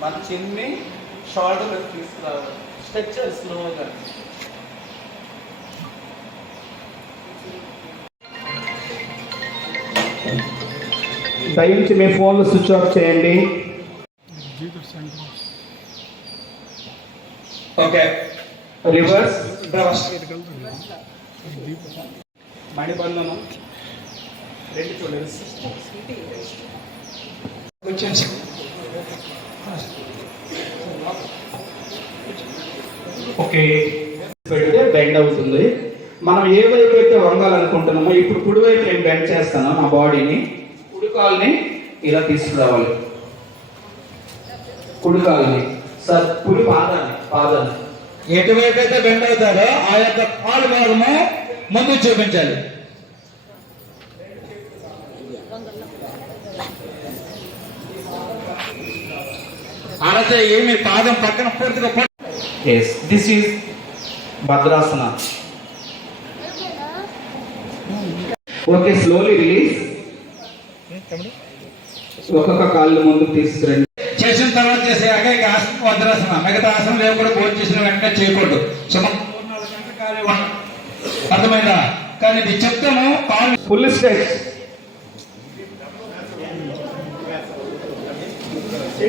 మన చిన్ని షోల్డర్ తీసుకురావాలి. స్ట్రెచ్చర్ స్లోగా. దయించి మీ ఫోన్లు స్విచ్ ఆఫ్ చేయండి. ఓకే. రివర్స్ మణిబంధనం రెండు చూడండి. ఓకే. పెడితే బెండ్ అవుతుంది. మనం ఏ వైపు అయితే వంగాలనుకుంటున్నామో ఇప్పుడు కుడి వైపు నేను బెండ్ చేస్తాను నా బాడీని. కుడికాల్ని ఇలా తీసుకురావాలి. కుడికాల్ని సార్ కుడి పాదాన్ని పాదాన్ని. ఎటువైపు అయితే బెండ్ అవుతారో ఆ యొక్క కాలు భాగము ముందు చూపించాలి. అలా ఏమి పాదం పక్కన పూర్తిగా. ఎస్ దిస్ ఈజ్ భద్రాసన. ఓకే స్లోలీ రిలీజ్ ఒక్కొక్క కాళ్ళు ముందుకు తీసుకురండి. చేసిన తర్వాత చేసే ఏకైక ఆసనం వజ్రాసనం మిగతా ఆసనం లేకుండా భోజనం చేసిన వెంటనే చేయకూడదు. సో మనం నాలుగు గంటల ఖాళీ ఉన్నాం. అర్థమైందా? కానీ ఇది చెప్తాము కాలు ఫుల్ స్ట్రెచ్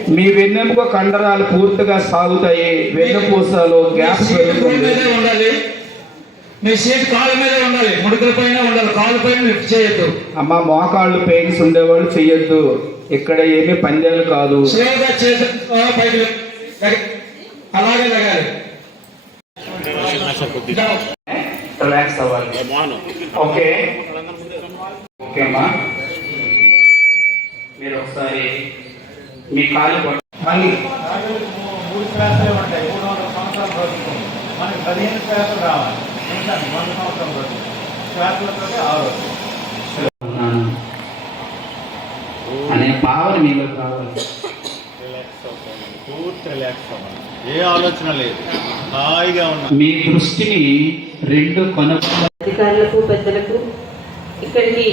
మీ వెన్నెముక కండరాలు పూర్తిగా సాగుతాయి వెన్నుపూసలో భూమి పెరుగుతుంది. మీదే ఉండాలి. మీ సీట్ కాలు మీద ఉండాలి. ముడుకుల పైన ఉండాలి. కాలు పైన లిఫ్ట్ చేయొద్దు. అమ్మ మోకాళ్ళు పెయిన్స్ ఉండేవాళ్ళు చెయ్యొద్దు ఇక్కడ ఏమీ పందాలు కాదు. అలాగే లగాలి. రిలాక్స్ అవ్వాలి. ఓకే. ఓకే అమ్మా. మీరు ఒకసారి మీ కాలు మళ్ళీ మూడు క్లాసులే ఉంటాయి. మూడు వందల సంవత్సరాలు బ్రతుకుతుంది మనకి పదిహేను క్లాసులు రావాలి. ఏంటంటే వంద సంవత్సరం బ్రతుకు క్లాసులతో ఆరు ఉన్నాను అనే భావన మీలో కావాలి రిలాక్స్ అవుతాను. పూర్తి రిలాక్స్ అవ్వాలి. ఏ ఆలోచన లేదు. హాయిగా ఉన్నా మీ దృష్టిని రెండు కొనకు అధికారులకు పెద్దలకు ఇక్కడికి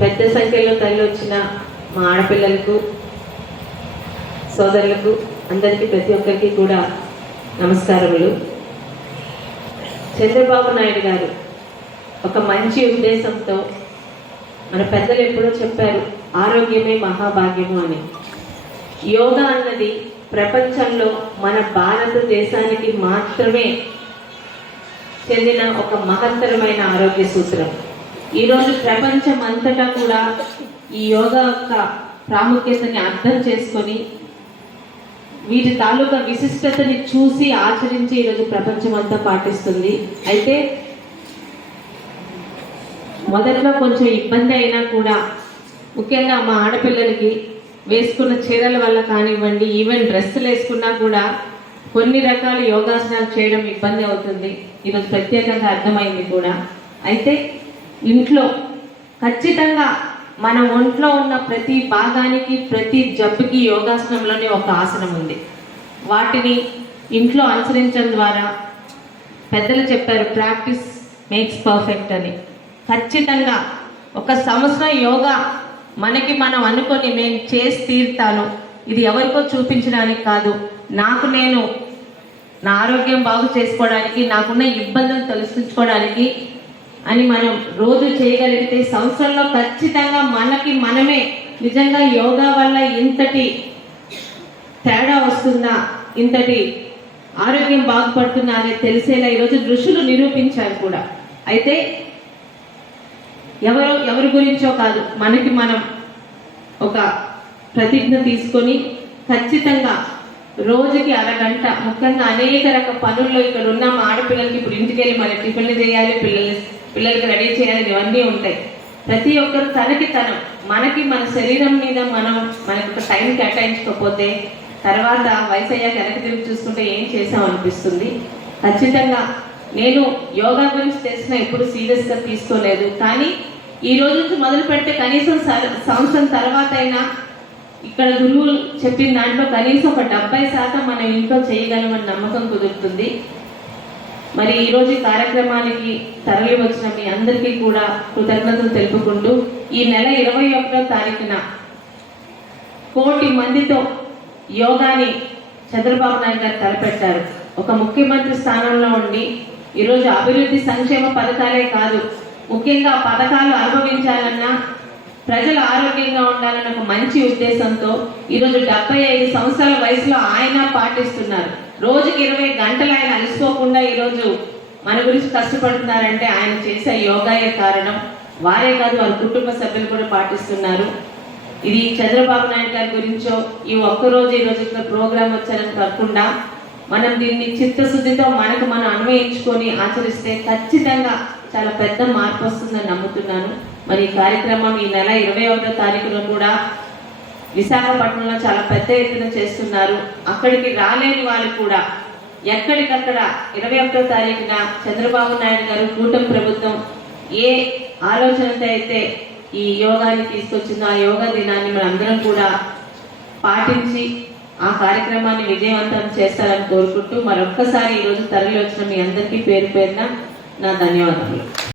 పెద్ద సంఖ్యలో తల్లి వచ్చిన మా ఆడపిల్లలకు సోదరులకు అందరికీ ప్రతి ఒక్కరికి కూడా నమస్కారములు. చంద్రబాబు నాయుడు గారు ఒక మంచి ఉద్దేశంతో మన పెద్దలు ఎప్పుడో చెప్పారు ఆరోగ్యమే మహాభాగ్యము అని. యోగా అన్నది ప్రపంచంలో మన భారతదేశానికి మాత్రమే చెందిన ఒక మహత్తరమైన ఆరోగ్య సూత్రం. ఈరోజు ప్రపంచం అంతటా కూడా ఈ యోగా యొక్క ప్రాముఖ్యతని అర్థం చేసుకొని వీటి తాలూకా విశిష్టతని చూసి ఆచరించి ఈరోజు ప్రపంచం అంతా పాటిస్తుంది. అయితే మొదట్లో కొంచెం ఇబ్బంది అయినా కూడా ముఖ్యంగా మా ఆడపిల్లలకి వేసుకున్న చీరల వల్ల కానివ్వండి ఈవెన్ డ్రెస్సులు వేసుకున్నా కూడా కొన్ని రకాల యోగాసనాలు చేయడం ఇబ్బంది అవుతుంది. ఈరోజు ప్రత్యేకంగా అర్థమైంది కూడా. అయితే ఇంట్లో ఖచ్చితంగా మన ఒంట్లో ఉన్న ప్రతి భాగానికి ప్రతి జబ్బుకి యోగాసనంలోనే ఒక ఆసనం ఉంది. వాటిని ఇంట్లో అనుసరించడం ద్వారా పెద్దలు చెప్పారు ప్రాక్టీస్ మేక్స్ పర్ఫెక్ట్ అని. ఖచ్చితంగా ఒక సంవత్సరం యోగా మనకి మనం అనుకొని మేము చేసి తీరుతాను. ఇది ఎవరికో చూపించడానికి కాదు. నాకు నేను నా ఆరోగ్యం బాగు చేసుకోవడానికి నాకున్న ఇబ్బందులు తొలగించుకోవడానికి అని మనం రోజు చేయగలిగితే సంవత్సరంలో ఖచ్చితంగా మనకి మనమే నిజంగా యోగా వల్ల ఇంతటి తేడా వస్తుందా ఇంతటి ఆరోగ్యం బాగుపడుతుందా అనేది తెలిసేలా ఈరోజు ఋషులు నిరూపించారు కూడా. అయితే ఎవరు ఎవరి గురించో కాదు మనకి మనం ఒక ప్రతిజ్ఞ తీసుకొని ఖచ్చితంగా రోజుకి అరగంట ముఖ్యంగా అనేక రకాల పనుల్లో ఇక్కడ ఉన్న. మా ఆడపిల్లలకి ఇప్పుడు ఇంటికి వెళ్ళి మన టిఫిన్లు చేయాలి పిల్లల్ని పిల్లలకి రెడీ చేయాలి ఇవన్నీ ఉంటాయి. ప్రతి ఒక్కరు తనకి తనం మనకి మన శరీరం మీద మనం మనకు ఒక టైం కేటాయించకపోతే తర్వాత వయసు అయ్యాక వెనక్కి తిరిగి చూసుకుంటే ఏం చేసాం అనిపిస్తుంది? ఖచ్చితంగా నేను యోగా గురించి తెలిసిన ఎప్పుడు సీరియస్గా తీసుకోలేదు. కానీ ఈ రోజు నుంచి మొదలు పెడితే కనీసం స- సంవత్సరం తర్వాత అయినా ఇక్కడ గురువులు చెప్పిన దాంట్లో కనీసం ఒక డెబ్బై శాతం మనం ఇంట్లో చేయగలమని నమ్మకం కుదురుతుంది. మరి ఈ రోజు కార్యక్రమానికి తరలి వచ్చిన మీ అందరికీ కూడా కృతజ్ఞతలు తెలుపుకుంటూ ఈ నెల ఇరవై ఒకటో తారీఖున కోటి మందితో యోగాని చంద్రబాబు నాయుడు గారు తలపెట్టారు. ఒక ముఖ్యమంత్రి స్థానంలో ఉండి ఈరోజు అభివృద్ధి సంక్షేమ పథకాలే కాదు ముఖ్యంగా పథకాలు అనుభవించాలన్నా ప్రజలు ఆరోగ్యంగా ఉండాలన్న ఒక మంచి ఉద్దేశంతో ఈరోజు డెబ్బై ఐదు సంవత్సరాల వయసులో ఆయన పాటిస్తున్నారు. రోజుకి ఇరవై గంటలు ఆయన అలసిపోకుండా ఈరోజు మన గురించి కష్టపడుతున్నారంటే ఆయన చేసే యోగాయే కారణం. వారే కాదు వారి కుటుంబ సభ్యులు కూడా పాటిస్తున్నారు. ఇది చంద్రబాబు నాయుడు గారి గురించో ఈ ఒక్కరోజు ఈ రోజు ఇక్కడ ప్రోగ్రామ్ వచ్చారని కాకుండా మనం దీన్ని చిత్తశుద్ధితో మనకు మనం అన్వయించుకొని ఆచరిస్తే ఖచ్చితంగా చాలా పెద్ద మార్పు వస్తుందని నమ్ముతున్నాను. మరి ఈ కార్యక్రమం ఈ నెల ఇరవై ఒకటో తారీఖులో కూడా విశాఖపట్నంలో చాలా పెద్ద ఎత్తున చేస్తున్నారు. అక్కడికి రాలేని వాళ్ళు కూడా ఎక్కడికక్కడ ఇరవై ఒకటో తారీఖున చంద్రబాబు నాయుడు గారు కూటమి ప్రభుత్వం ఏ ఆలోచనతో అయితే ఈ యోగాని తీసుకొచ్చిందో ఆ యోగా దినాన్ని మనందరం కూడా పాటించి ఆ కార్యక్రమాన్ని విజయవంతం చేస్తారని కోరుకుంటూ మరొక్కసారి ఈరోజు తరలి వచ్చిన మీ అందరికీ పేరు పేరున నా ధన్యవాదములు.